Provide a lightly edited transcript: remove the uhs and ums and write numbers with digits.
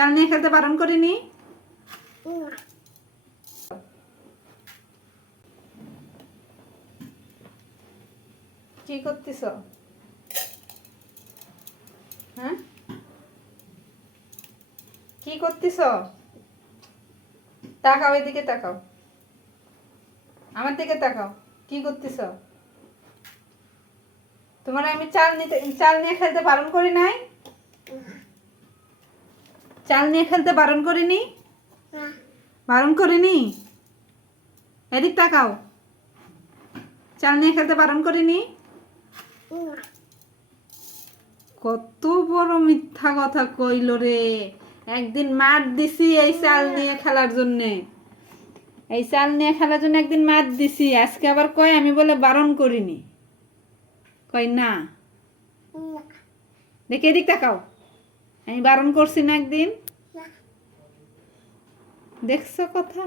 চাল নিয়ে খেলতে বারণ করিনি? কি করতেছ? হ্যাঁ, কি করতেছ? তাকাও, এদিকে তাকাও, আমার দিকে তাকাও। কি করতেছ? তোমার আমি চাল নিয়ে খেলতে বারণ করি নাই? চাল নিয়ে খেলতে বারণ করিনি? বারণ করিনি? এদিক তাকাও, চাল নিয়ে খেলতে বারণ করিনি? কত বড় মিথ্যা কথা কইল রে। একদিন মার দিছি এই চাল নিয়ে খেলার জন্যে, এই চাল নিয়ে খেলার জন্য একদিন মার দিছি, আজকে আবার কয় আমি বলে বারণ করিনি। কই না, দেখে এদিক তাকাও, আমি বারণ করছি না একদিন? দেখছো কথা?